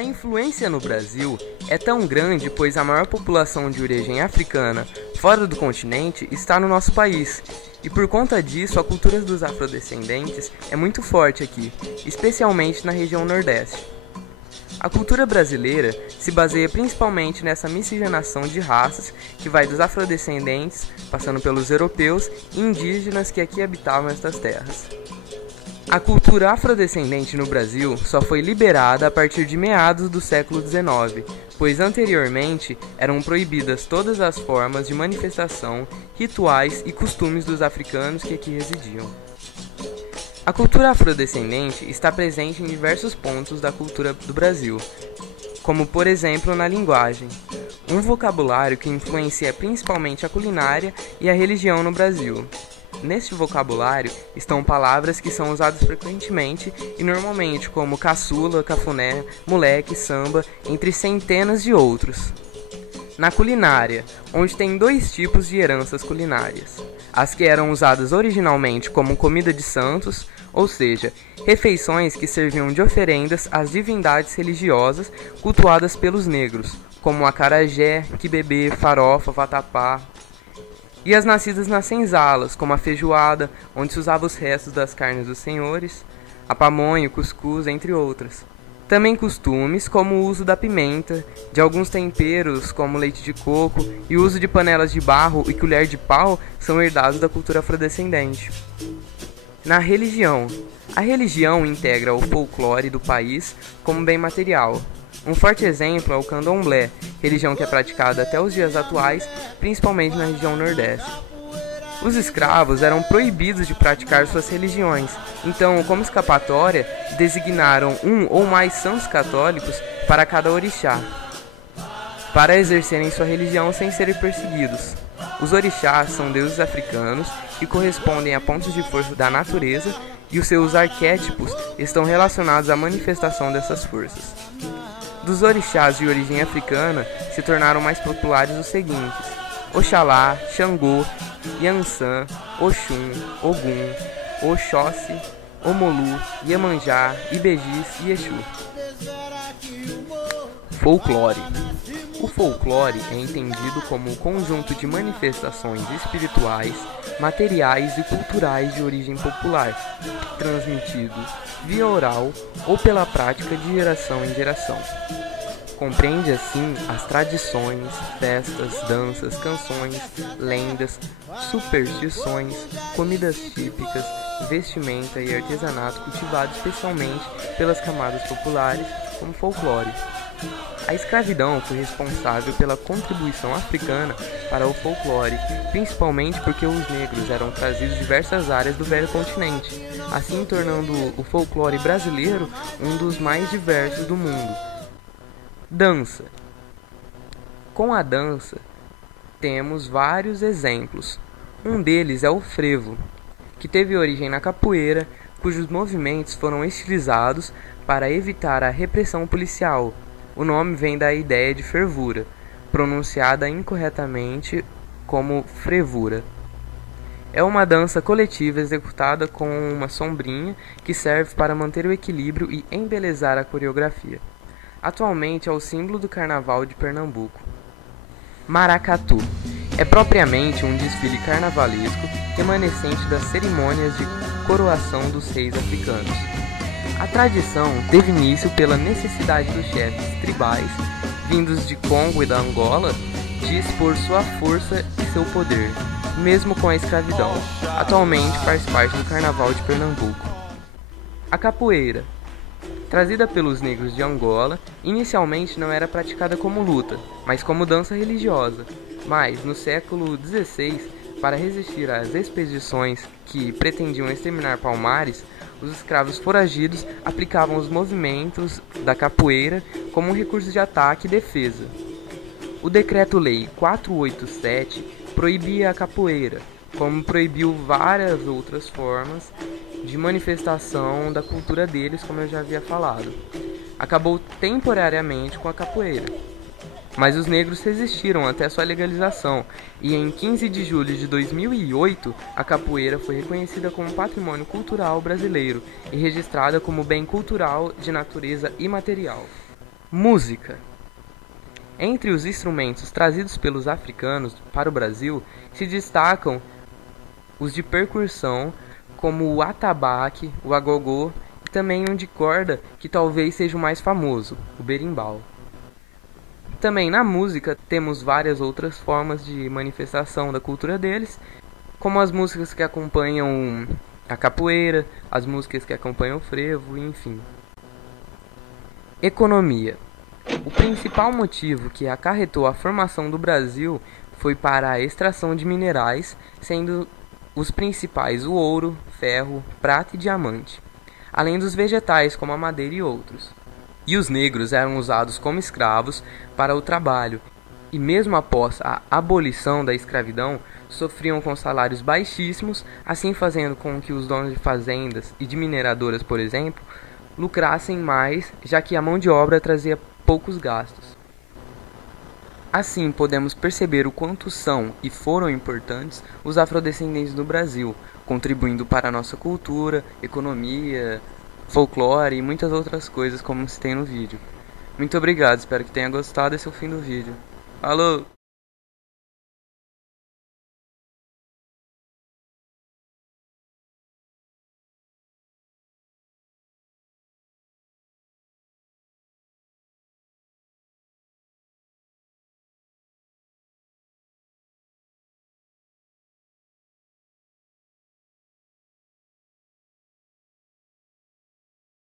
A influência no Brasil é tão grande pois a maior população de origem africana fora do continente está no nosso país. E por conta disso, a cultura dos afrodescendentes é muito forte aqui, especialmente na região Nordeste. A cultura brasileira se baseia principalmente nessa miscigenação de raças que vai dos afrodescendentes, passando pelos europeus e indígenas que aqui habitavam estas terras. A cultura afrodescendente no Brasil só foi liberada a partir de meados do século XIX, pois anteriormente eram proibidas todas as formas de manifestação, rituais e costumes dos africanos que aqui residiam. A cultura afrodescendente está presente em diversos pontos da cultura do Brasil, como por exemplo na linguagem, um vocabulário que influencia principalmente a culinária e a religião no Brasil. Neste vocabulário estão palavras que são usadas frequentemente e normalmente como caçula, cafuné, moleque, samba, entre centenas de outros. Na culinária, onde tem dois tipos de heranças culinárias. As que eram usadas originalmente como comida de santos, ou seja, refeições que serviam de oferendas às divindades religiosas cultuadas pelos negros, como acarajé, quimbebê, farofa, vatapá. E as nascidas nas senzalas, como a feijoada, onde se usava os restos das carnes dos senhores, a pamonha, o cuscuz, entre outras. Também costumes como o uso da pimenta, de alguns temperos como leite de coco e o uso de panelas de barro e colher de pau são herdados da cultura afrodescendente. Na religião, a religião integra o folclore do país como bem material. Um forte exemplo é o candomblé, religião que é praticada até os dias atuais, principalmente na região Nordeste. Os escravos eram proibidos de praticar suas religiões, então, como escapatória, designaram um ou mais santos católicos para cada orixá, para exercerem sua religião sem serem perseguidos. Os orixás são deuses africanos que correspondem a pontos de força da natureza e os seus arquétipos estão relacionados à manifestação dessas forças. Dos orixás de origem africana se tornaram mais populares os seguintes: Oxalá, Xangô, Yansan, Oxum, Ogum, Oxóssi, Omolu, Iemanjá, Ibejis e Exu. Folclore. O folclore é entendido como um conjunto de manifestações espirituais, materiais e culturais de origem popular, transmitidos via oral ou pela prática de geração em geração. Compreende assim as tradições, festas, danças, canções, lendas, superstições, comidas típicas, vestimenta e artesanato cultivado especialmente pelas camadas populares como folclore. A escravidão foi responsável pela contribuição africana para o folclore, principalmente porque os negros eram trazidos de diversas áreas do velho continente, assim tornando o folclore brasileiro um dos mais diversos do mundo. Dança. Com a dança, temos vários exemplos. Um deles é o frevo, que teve origem na capoeira, cujos movimentos foram estilizados para evitar a repressão policial. O nome vem da ideia de fervura, pronunciada incorretamente como frevura. É uma dança coletiva executada com uma sombrinha que serve para manter o equilíbrio e embelezar a coreografia. Atualmente é o símbolo do Carnaval de Pernambuco. Maracatu é propriamente um desfile carnavalesco remanescente das cerimônias de coroação dos reis africanos. A tradição teve início pela necessidade dos chefes tribais, vindos de Congo e da Angola, de expor sua força e seu poder, mesmo com a escravidão. Atualmente faz parte do Carnaval de Pernambuco. A capoeira, trazida pelos negros de Angola, inicialmente não era praticada como luta, mas como dança religiosa. Mas, no século XVI, para resistir às expedições que pretendiam exterminar Palmares, os escravos foragidos aplicavam os movimentos da capoeira como um recurso de ataque e defesa. O Decreto-Lei 487 proibia a capoeira, como proibiu várias outras formas de manifestação da cultura deles, como eu já havia falado. Acabou temporariamente com a capoeira, mas os negros resistiram até sua legalização, e em 15 de julho de 2008, a capoeira foi reconhecida como patrimônio cultural brasileiro e registrada como bem cultural de natureza imaterial. Música. Entre os instrumentos trazidos pelos africanos para o Brasil se destacam os de percussão, como o atabaque, o agogô e também um de corda que talvez seja o mais famoso, o berimbau. Também na música temos várias outras formas de manifestação da cultura deles, como as músicas que acompanham a capoeira, as músicas que acompanham o frevo, enfim. Economia. O principal motivo que acarretou a formação do Brasil foi para a extração de minerais, sendo os principais o ouro, ferro, prata e diamante, além dos vegetais como a madeira e outros. E os negros eram usados como escravos para o trabalho, e mesmo após a abolição da escravidão, sofriam com salários baixíssimos, assim fazendo com que os donos de fazendas e de mineradoras, por exemplo, lucrassem mais, já que a mão de obra trazia poucos gastos. Assim, podemos perceber o quanto são e foram importantes os afrodescendentes do Brasil, contribuindo para a nossa cultura, economia, folclore e muitas outras coisas como se tem no vídeo. Muito obrigado, espero que tenha gostado. Esse é o fim do vídeo. Falou!